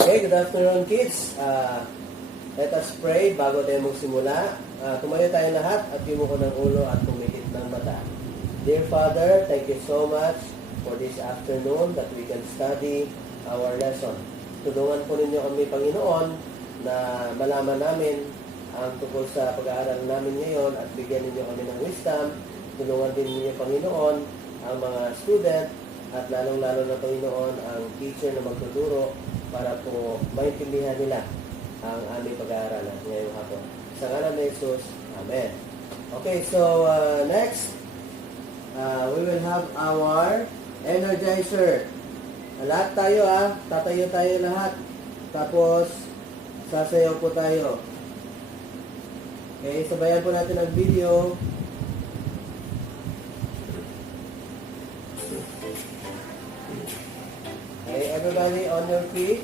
Okay, good afternoon kids. Let us pray bago tayo magsimula. Tumayo tayo lahat at yumuko ng ulo at pumikit ng mata. Dear Father, thank you so much for this afternoon that we can study our lesson. Tulungan po ninyo kami, Panginoon, na malaman namin ang tungkol sa pag-aaral namin ngayon at bigyan ninyo kami ng wisdom. Tulungan din ninyo, Panginoon, ang mga student at lalong-lalo na, Panginoon, ang teacher na magtuturo para po maintindihan nila ang aming pag-aaralan ngayong hapon. Sa ngalan ni Jesus, Amen. Okay, so next, we will have our energizer. Lahat tayo tatayo tayo lahat. Tapos, sasayaw po tayo. Okay, sabayan po natin ang video. Okay, everybody on your feet.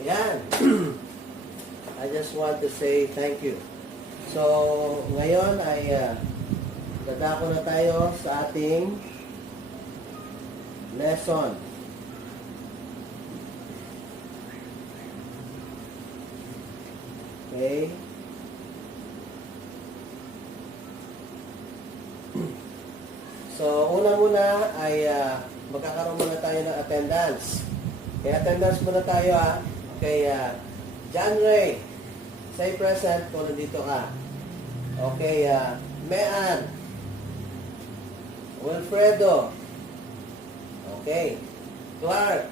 Ayan. I just want to say thank you. So, ngayon ay dadako na tayo sa ating lesson. Okay? So, una-muna ay magkakaroon muna tayo ng attendance. Kaya attendance muna tayo Okay, John Ray, say present kung nandito ka. Okay, Mean, Wilfredo, okay, Clark,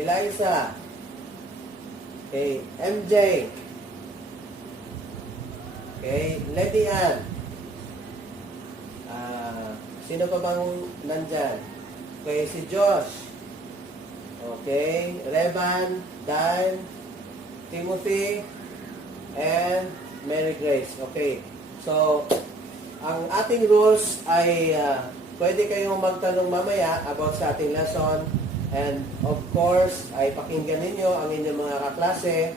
Eliza, okay, MJ, okay, Lady Ann, Sino pa bang nandyan? Okay, si Josh. Okay, Revan, Dan, Timothy, and Mary Grace. Okay, so, ang ating rules ay pwede kayong magtanong mamaya about sa ating lesson. And of course, ay pakinggan ninyo ang inyong mga kaklase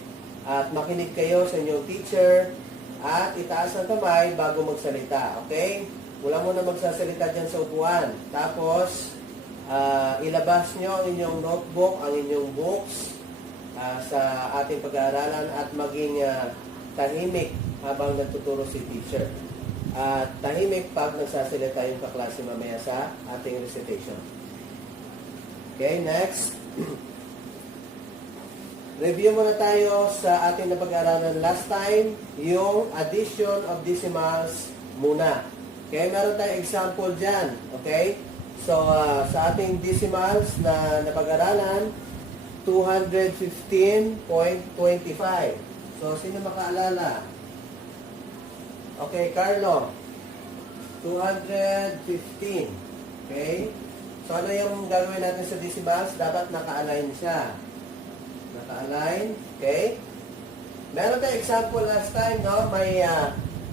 at makinig kayo sa inyong teacher at itaas ang kamay bago magsalita. Okay? Wala mo na magsasalita dyan sa upuan. Tapos, ilabas nyo ang inyong notebook, ang inyong books sa ating pag-aaralan at maging tahimik habang nagtuturo si teacher. At tahimik pag nagsasalita yung kaklase mamaya sa ating recitation. Okay, next. Review muna tayo sa ating napag-aaralan last time, yung addition of decimals muna. Okay, meron tayong example dyan. Okay, so sa ating decimals na napag-aaralan, 215.25. So, sino makaalala? Okay, Carlo. 215. Okay? So, ano yung gagawin natin sa decimals? Dapat naka-align siya. Naka-align. Okay? Meron tayong example last time, no? May,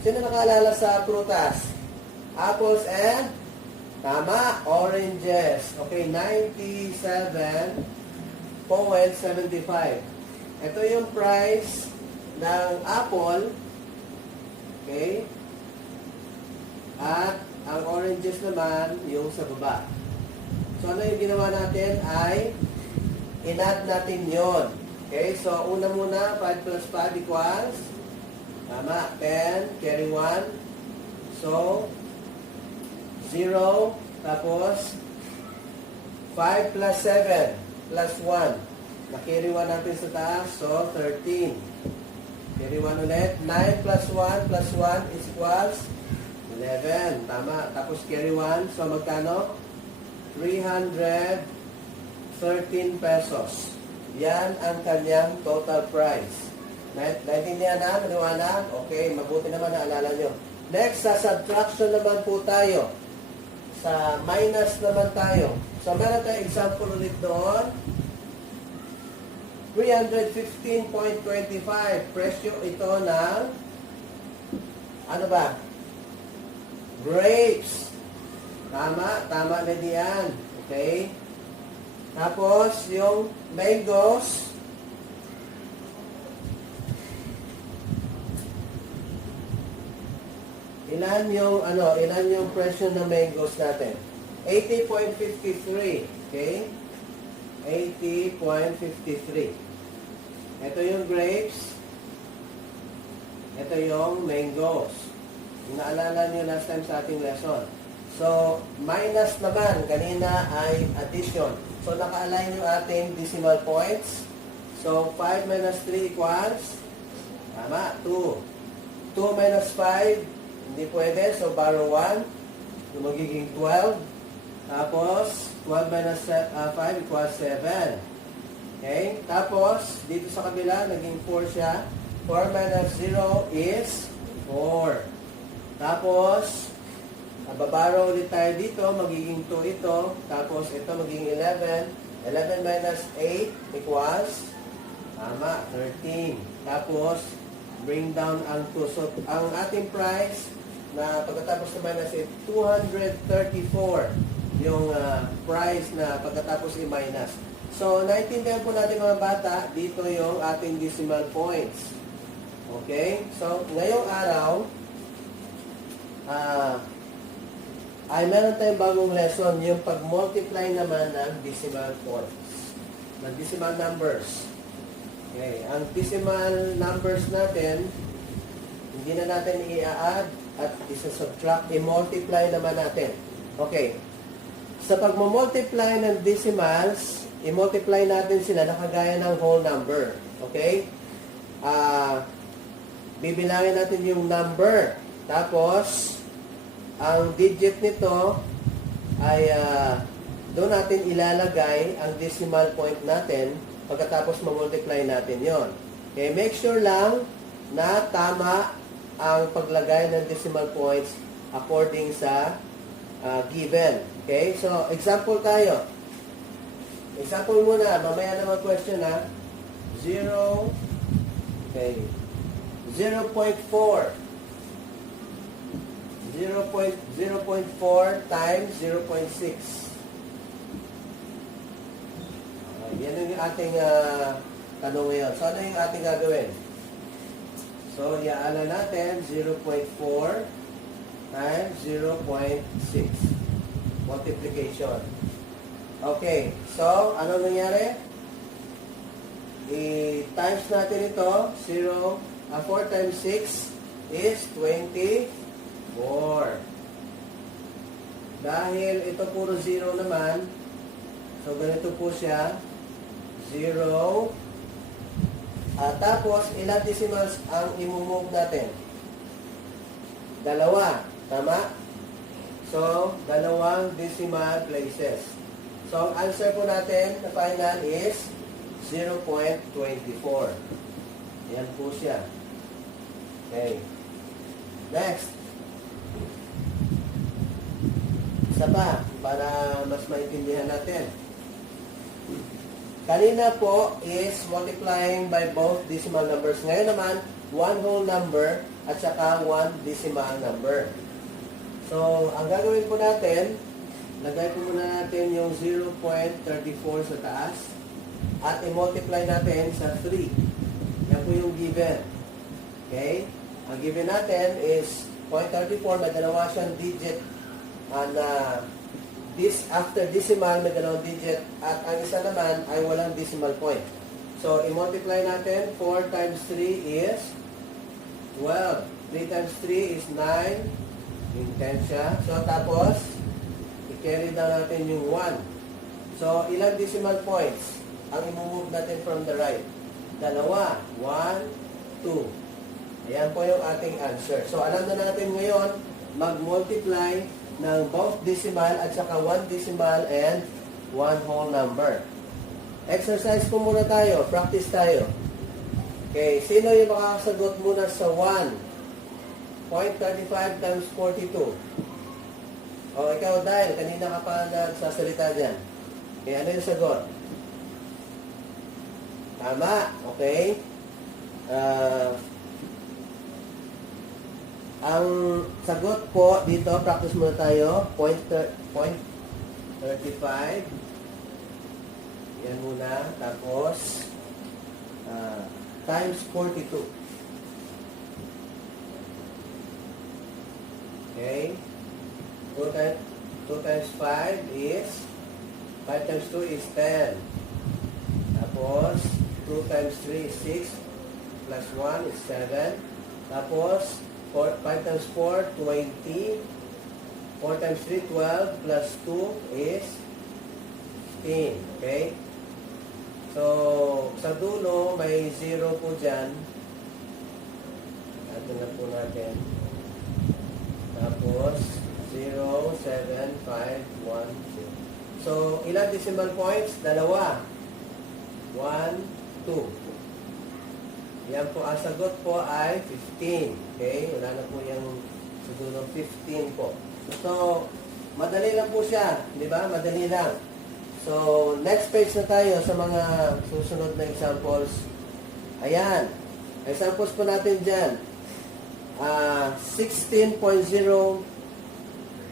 sino nakaalala sa prutas? Apples and? Tama, oranges. Okay, 97.75. Ito yung price ng apple. Okay? At ang oranges naman, yung sa baba. So, ano yung ginawa natin ay in-add natin yon. Okay? So, una muna, 5 plus 5 equals, tama, 10, carry 1. So, 0, tapos, 5 plus 7 plus 1. Na-carry 1 natin sa taas, so, 13. Carry 1 ulit. 9 plus 1 plus 1 is equals 11. Tama. Tapos carry 1. So, magkano? 313 pesos. Yan ang kanyang total price. Naintindihan na? Maniwanag? Okay. Mabuti naman naalala nyo. Next, sa subtraction naman po tayo. Sa minus naman tayo. So, meron tayong example ulit doon. 315.25. Presyo ito ng ano ba? Grapes. Tama. Tama na diyan. Okay? Tapos, yung mangoes. Ilan yung presyo ng mangoes natin? 80.53. Okay? 80.53. Ito yung grapes. Ito yung mangoes. Yung naalala nyo last time sa ating lesson. So, minus naman. Kanina ay addition. So, naka-align yung ating decimal points. So, 5 minus 3 equals, tama, 2. 2 minus 5, hindi pwede. So, borrow 1. So, magiging 12. Tapos, 12 minus 5 equals 7. Okay? Tapos, dito sa kabila, naging 4 siya. 4 minus 0 is 4. Tapos, babaro ulit tayo dito, magiging 2 ito. Tapos, ito magiging 11. 11 minus 8 equals, tama, 13. Tapos, bring down ang 2. So, ang ating price na pagkatapos na minus 8, 234 yung price na pagkatapos i-minus. So, naintindihan po natin mga bata, dito yung ating decimal points. Okay? So, ngayong araw, ay meron tayong bagong lesson, yung pag-multiply naman ng decimal points, ng decimal numbers. Okay? Ang decimal numbers natin, hindi na natin i-add at isa-subtract, i-multiply naman natin. Okay. Sa pag-multiply ng decimals, i-multiply natin sila nakagaya ng whole number. Okay? Bibilangin natin yung number. Tapos, ang digit nito ay doon natin ilalagay ang decimal point natin pagkatapos ma-multiply natin yon. Okay? Make sure lang na tama ang paglagay ng decimal points according sa given. Okay? So, example tayo. Example muna. Mamaya naman question ha. 0, okay. 0.4. 0.4 times 0.6. Yan yung ating tanong ngayon. So, ano yung ating gagawin? So, iaalan natin 0.4 times 0.6. Multiplication. Okay. So, ano nangyari? I-times natin ito. 4 times 6 is 24. Dahil ito puro 0 naman, so ganito po siya. 0. Tapos, ilang decimals ang imumove natin? Dalawa. Tama? So, dalawang decimal places. So, ang answer po natin na final is 0.24. Ayan po siya. Okay. Next. Isa pa, para mas maintindihan natin. Kanina po is multiplying by both decimal numbers. Ngayon naman, one whole number at saka one decimal number. So, ang gagawin po natin, lagay po muna natin yung 0.34 sa taas at i-multiply natin sa 3. Yan po yung given. Okay? Ang given natin is 0.34, may dalawa siyang digit. And this after decimal, may dalawang digit. At ang isa naman ay walang decimal point. So, i-multiply natin. 4 times 3 is 12. 3 times 3 is 9. Yung 10 siya. So, tapos, i-carry down natin yung 1. So, ilang decimal points ang i-move natin from the right? Dalawa. 1, 2. Ayan po yung ating answer. So, alam na natin ngayon, mag-multiply ng both decimal at saka one decimal and one whole number. Exercise po muna tayo. Practice tayo. Okay. Sino yung makakasagot muna sa 1.35 times 42? O, ikaw dahil kanina ka pa nagsasalita dyan. Okay, ano yung sagot? Tama. Okay. Ang sagot po dito, practice muna tayo, 0.35. Yan muna. Tapos, times 42. Okay. 2 times 5 is, 5 times 2 is 10. Tapos, 2 times 3 is 6. Plus 1 is 7. Tapos, 5 times 4, 20. 4 times 3, 12. Plus 2 is 15. Okay? So, sa dulo, may 0 po dyan. Atin na po natin. Tapos, 0, 7, 5, 1, 2. So, ilang decimal points? Dalawa. 1, 2. Yan po, ang sagot po ay 15. Okay? Wala na po yung sa 15 po. So, madali lang po siya. Di ba? Madali lang. So, next page na tayo sa mga susunod na examples. Ayan. Examples po natin dyan. 16.0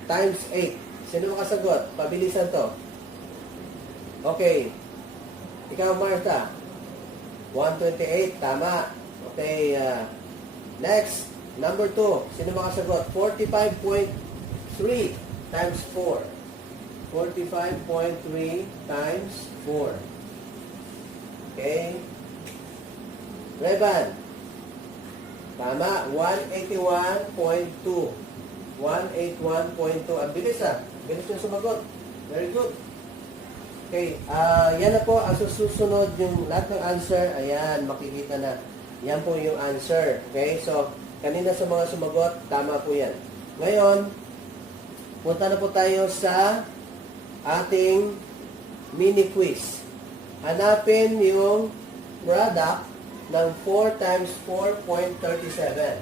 times 8. Sino makasagot? Pabilisan to. Okay. Ikaw, Martha. 128. Tama. Okay. Next. Number 2. Sino makasagot? 45.3 times 4. 45.3 times 4. Okay. Revan. Tama. 181.2. 181.2. Ang bilis Bilis yung sumagot. Very good. Okay. Yan na po ang susunod yung lahat ng answer. Ayan. Makikita na. Yan po yung answer. Okay. So, kanina sa mga sumagot, tama po yan. Ngayon, punta na po tayo sa ating mini quiz. Hanapin yung product ng 4 times 4.37.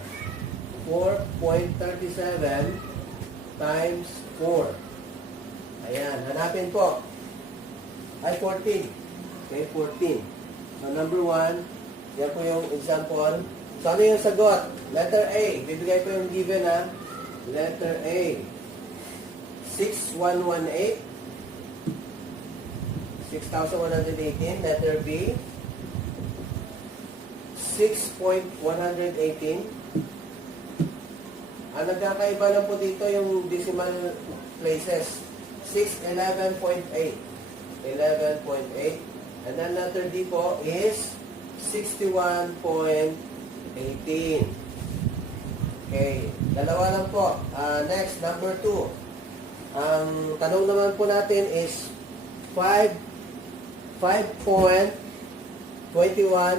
4.37 times 4. Ayan, hanapin po. Ay, 14. Okay, 14. So, number 1, yan po yung example. So, ano yung sagot? Letter A. Bibigay ko yung given na letter A. 6,118. 6,118. Letter B. 6.118. Ang nagkakaiba lang po dito yung decimal places. 611.8. 11.8. And then letter D po is 61.18. Okay. Dalawa lang po. Next, number 2. Ang tanong naman po natin is 5.21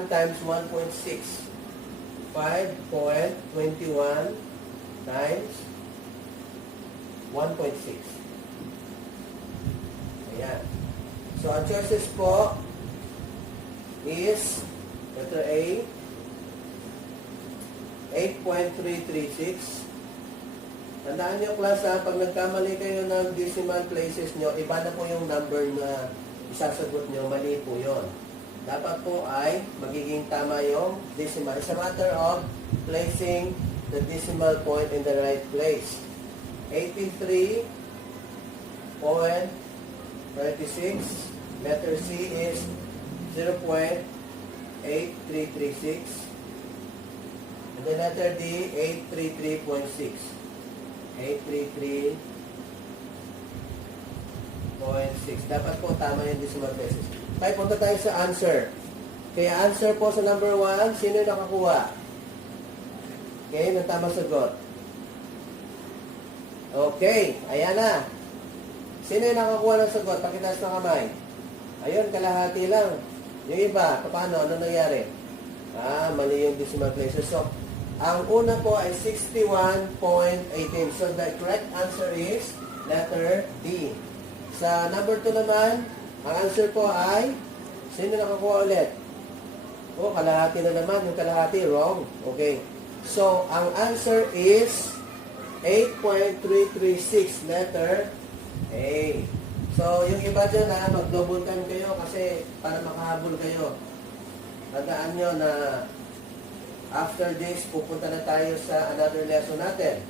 times 1.6. 5.21 times 1.6. Ayan. So, ang choices po is letter A, 8.336. Tandaan nyo, class, pag nagkamali kayo ng decimal places nyo, iba na po yung number na isasagot nyo, mali po yon. Dapat po ay magiging tama yung decimal. It's a matter of placing the decimal point in the right place. 83.36. Letter C is 0.8336. And the letter D, 833.6. 833.6. Dapat po tama yung decimal places. Kaya punta tayo sa answer. Kaya answer po sa number 1, sino yung nakakuha? Okay, ng tamang sagot. Okay, ayan na. Sino yung nakakuha ng sagot? Pakitaas ng kamay. Ayun, kalahati lang. Yung iba, paano? Ano nangyari? Mali yung decimal places. So, ang una po ay 61.18. So, the correct answer is letter D. Sa number 2 naman, ang answer po ay, sino nakakuha ulit? Kalahati na naman. Yung kalahati, wrong. Okay. So, ang answer is 8.336, letter A. So, yung iba dyan mag-double time kayo kasi para makahabol kayo. Tandaan nyo na after this, pupunta na tayo sa another lesson natin.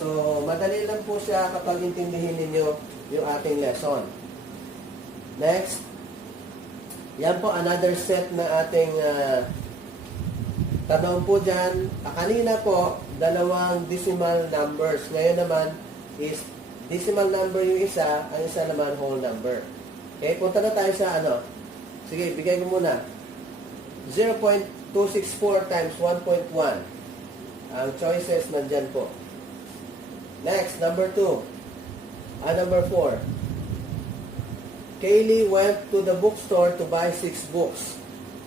So, madali lang po siya kapag intindihin ninyo yung ating lesson. Next, yan po another set na ating tanong po dyan. Kanina po, dalawang decimal numbers. Ngayon naman is decimal number yung isa, ang isa naman whole number. Okay, punta na tayo sa ano. Sige, bigay ko muna. 0.264 times 1.1. Ang choices nandyan po. Next, number 2. Number 4. Kaylee went to the bookstore to buy 6 books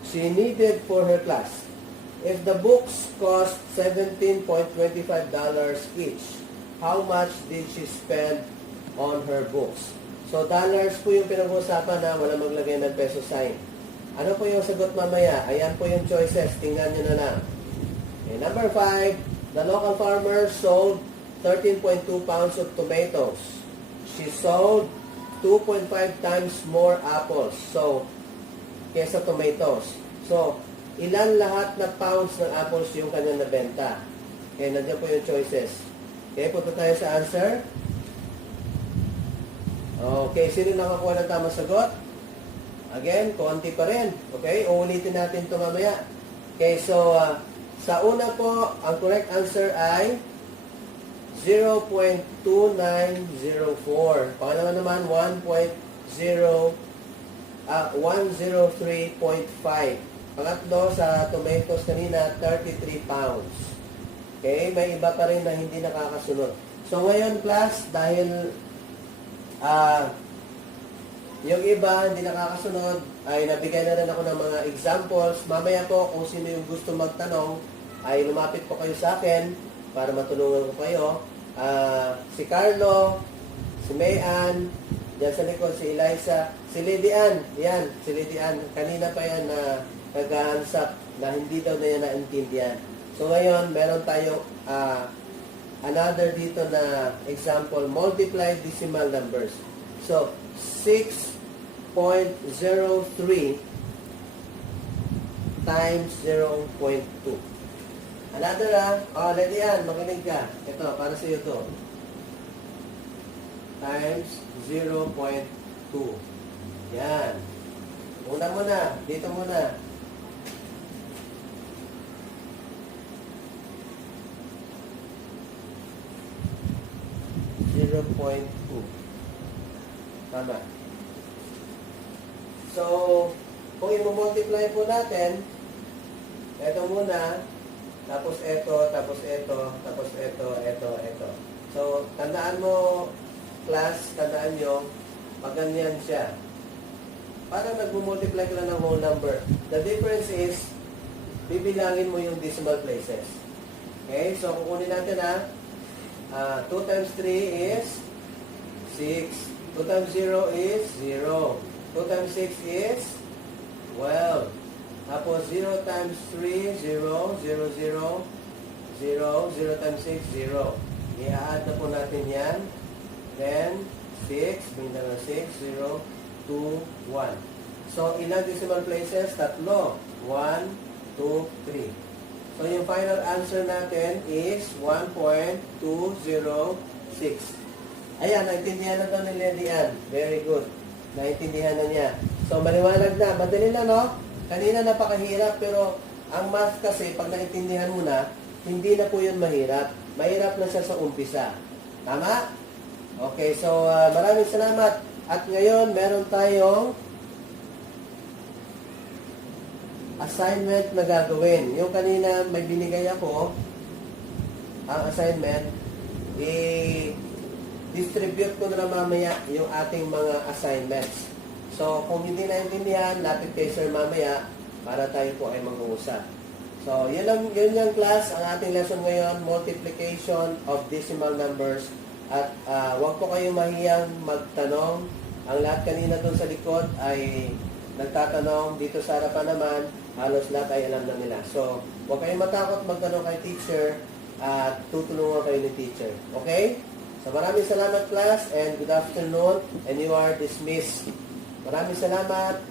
she needed for her class. If the books cost $17.25 each, how much did she spend on her books? So, dollars po yung pinag-uusapan na wala maglagay ng peso sign. Ano po yung sagot mamaya? Ayan po yung choices. Tingnan nyo na lang. Okay, number 5, the local farmer sold 13.2 pounds of tomatoes. She sold 2.5 times more apples. So, kesa tomatoes. So, ilan lahat na pounds ng apples yung kanyang nabenta? Okay, nandiyan po yung choices. Okay, punta tayo sa answer. Okay, sino nakakuha ng tamang sagot? Again, konti pa rin. Okay, uulitin natin ito mamaya. Okay, so, sa una po, ang correct answer ay 0.2904. Pangalawa naman, 103.5. Pangatlo, sa tomatoes kanina, 33 pounds. Okay, may iba pa rin na hindi nakakasunod. So, ngayon, class, dahil yung iba hindi nakakasunod, ay nabigay na rin ako ng mga examples. Mamaya po, kung sino yung gusto magtanong, ay lumapit po kayo sa akin para matulungan ko kayo. Si Carlo, si Mayan, dyan sa likod, si Eliza, si Lydian, yan, si Lydian, kanina pa yan na nag-aansap na hindi daw na yan naintindihan. So ngayon, meron tayong another dito na example, multiply decimal numbers. So, 6.03 times 0.2. Another ready yan, makinig ka. Ito, para sa iyo to. Times 0.2. Yan. Una muna, dito muna. .2. Tama. So, kung i-multiply po natin, ito muna, tapos ito, tapos ito, tapos ito, ito. So, tandaan mo, class, tandaan nyo, pag ganyan siya. Parang nag-multiply ka lang ng whole number. The difference is, bibilangin mo yung decimal places. Okay? So, kukunin natin 2 times 3 is 6. 2 times 0 is 0. 2 times 6 is 12. Tapos 0 times 3, 0. 0, 0. 0. 0 times 6, 0. I-add na po natin yan. Then, 6. Bring down na 6. 0, 2, 1. So, ilang decimal places? Tatlo. 1, 2, 3. So, yung final answer natin is 1.206. Ayan, naintindihan na ito ni Lendian. Very good. Naintindihan na niya. So, maliwanag na. Madali na, no? Kanina napakahirap, pero ang math kasi, pag naintindihan mo na, hindi na po yun mahirap. Mahirap na siya sa umpisa. Tama? Okay, so maraming salamat. At ngayon, meron tayong assignment na gagawin. Yung kanina may binigay ako, ang assignment, distribute ko na lang mamaya yung ating mga assignments. So, kung hindi naintindihan, lapit kay Sir mamaya para tayo po ay mag-uusap. So, yun yung class, ang ating lesson ngayon, multiplication of decimal numbers. At huwag po kayong mahiyang magtanong. Ang lahat kanina doon sa likod ay nagtatanong. Dito sa harapan naman, halos lahat ay alam na nila. So, huwag kayong matakot magtanong kay teacher at tutulungan kayo ni teacher. Okay? So, maraming salamat class and good afternoon and you are dismissed. Maraming salamat.